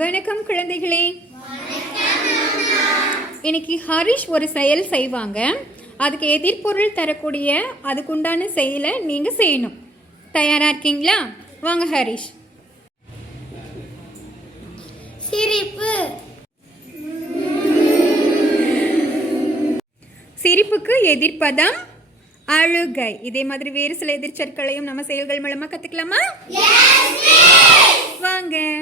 வணக்கம் குழந்தைகளே. இன்னைக்கு ஹரிஷ் ஒரு செயல் செய்வாங்க. அதுக்கு எதிர்பொருள் தரக்கூடிய அதுக்குண்டான செயலை நீங்கள் செய்யணும். தயாராக இருக்கீங்களா? வாங்க ஹரிஷ். சிரிப்பு. சிரிப்புக்கு எதிர்ப்பதம் அழுகை. இதே மாதிரி வேறு சில எதிர்ச்சொற்களையும் நம்ம செயல்கள் மூலமாக கற்றுக்கலாமா? வாங்க.